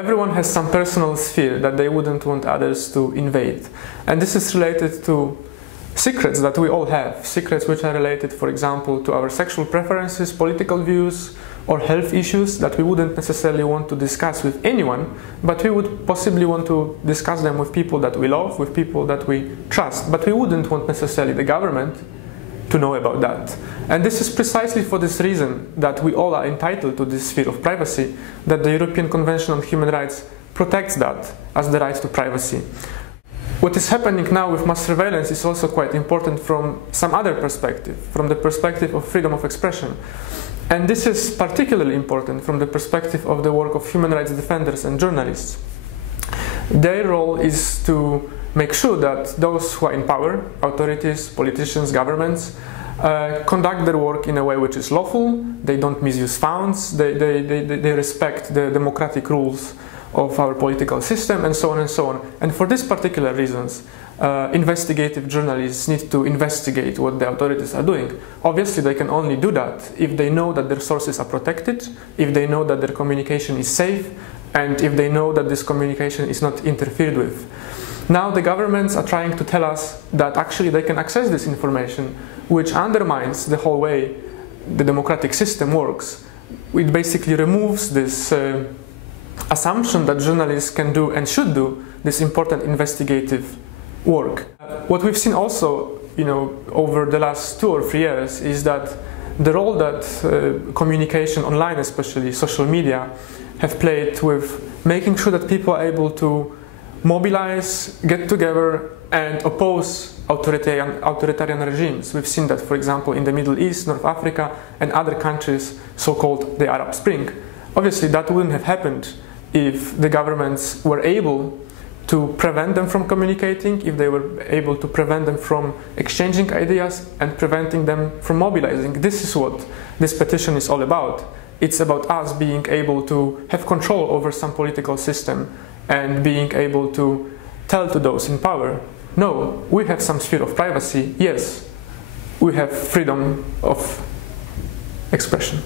Everyone has some personal sphere that they wouldn't want others to invade. And this is related to secrets that we all have. Secrets which are related, for example, to our sexual preferences, political views, or health issues that we wouldn't necessarily want to discuss with anyone, but we would possibly want to discuss them with people that we love, with people that we trust. But we wouldn't want necessarily the government to know about that. And this is precisely for this reason that we all are entitled to this sphere of privacy, that the European Convention on Human Rights protects that as the right to privacy. What is happening now with mass surveillance is also quite important from some other perspective, from the perspective of freedom of expression. And this is particularly important from the perspective of the work of human rights defenders and journalists. Their role is to make sure that those who are in power, authorities, politicians, governments, conduct their work in a way which is lawful, they don't misuse funds, they respect the democratic rules of our political system, and so on and so on. And for these particular reasons, investigative journalists need to investigate what the authorities are doing. Obviously, they can only do that if they know that their sources are protected, if they know that their communication is safe, and if they know that this communication is not interfered with. Now the governments are trying to tell us that actually they can access this information, which undermines the whole way the democratic system works. It basically removes this assumption that journalists can do and should do this important investigative work. What we've seen also, over the last 2 or 3 years is that the role that communication online, especially social media, have played with making sure that people are able to mobilize, get together and oppose authoritarian regimes. We've seen that, for example, in the Middle East, North Africa and other countries, so-called the Arab Spring. Obviously that wouldn't have happened if the governments were able to prevent them from communicating, if they were able to prevent them from exchanging ideas and preventing them from mobilizing. This is what this petition is all about. It's about us being able to have control over some political system and being able to tell to those in power, no, we have some sphere of privacy, yes, we have freedom of expression.